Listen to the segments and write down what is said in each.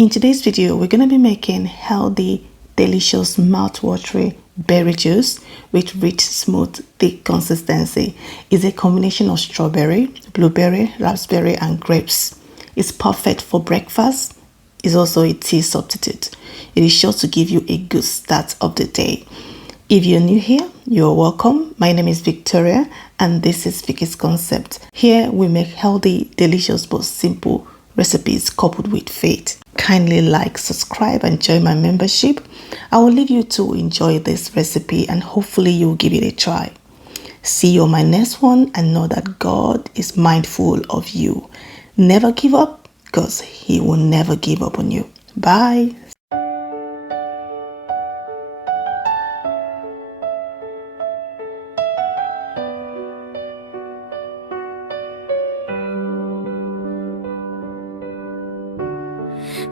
In today's video, we're going to be making healthy, delicious, mouth-watering berry juice with rich, smooth, thick consistency. It's a combination of strawberry, blueberry, raspberry, and grapes. It's perfect for breakfast. It's also a tea substitute. It is sure to give you a good start of the day. If you're new here, you're welcome. My name is Victoria, and this is Vicky's Concept. Here we make healthy, delicious, but simple recipes coupled with faith. Kindly like, subscribe, and join my membership. I will leave you to enjoy this recipe, and hopefully you'll give it a try. See you on my next one, and know that God is mindful of you. Never give up, because He will never give up on you. Bye.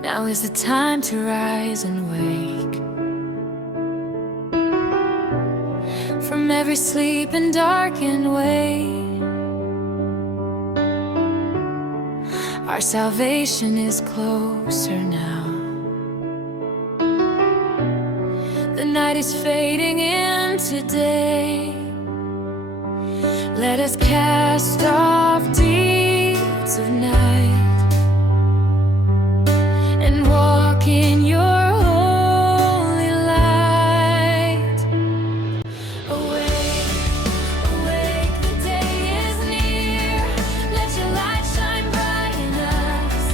Now is the time to rise and wake from every sleep and darkened way. Our salvation is closer now. The night is fading into day. Let us cast off deeds of night and walk in your holy light. Awake, awake, the day is near. Let your light shine bright in us.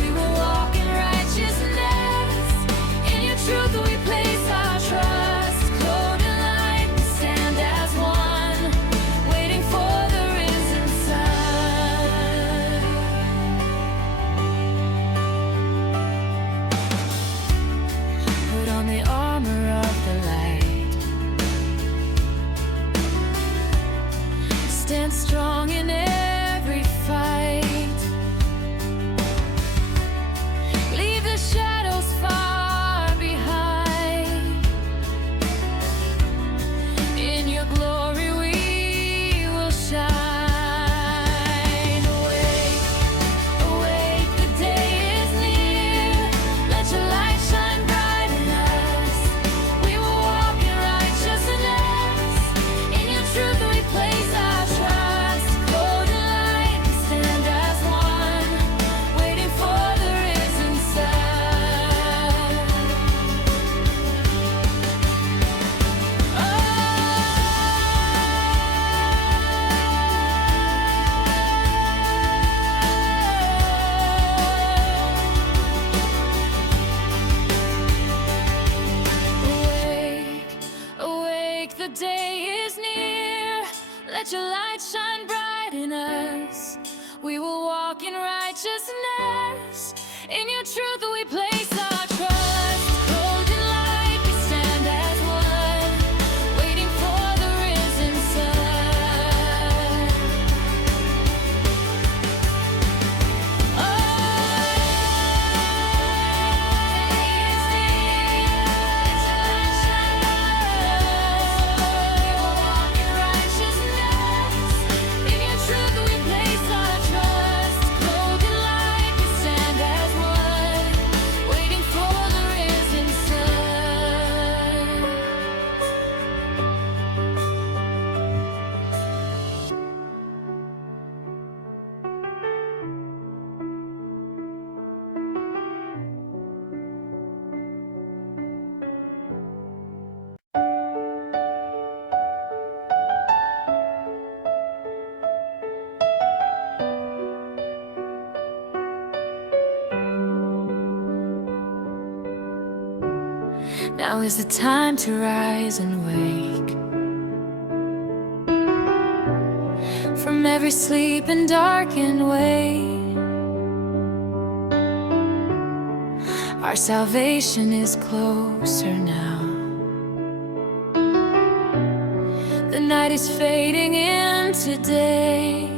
We will walk in righteousness. In your truth we place our trust. Clothed in light, we stand as one, waiting for the risen sun. Put on the armor of the light. Stand strong in every fight. Leave the shadows far behind. In your glory we will shine. Awake, awake, the day is near. Let your light shine bright in us. We will walk in righteousness. In your truth we place our trust. Clothed in light, we stand as one, waiting for the risen sun. Awake, awake, the day is near. Let your light shine bright in us. We will walk in righteousness. In your truth we place our trust. Clothed in light, we stand as one, waiting for the risen sun. Now is the time to rise and wake from every sleep and darkened way. Our salvation is closer now. The night is fading into day.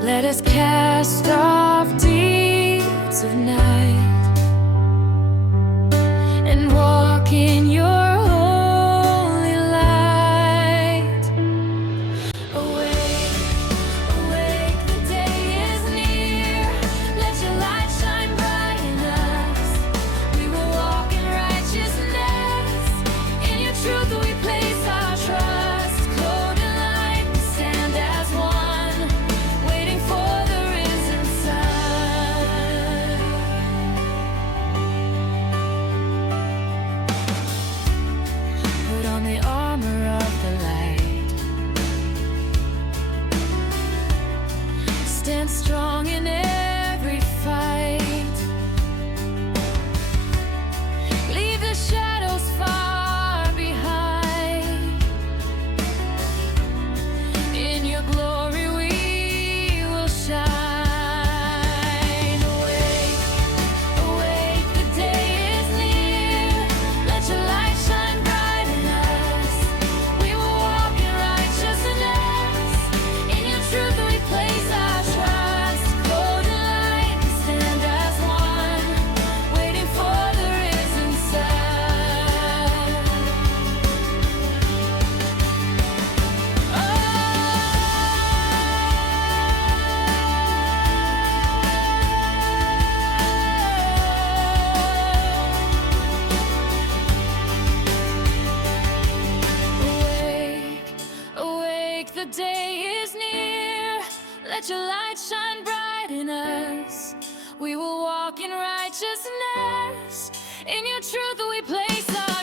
Let us cast off deeds of night and walk in your holy light. Awake, awake, the day is near. Let your light shine bright will walk in righteousness. In your truth we place our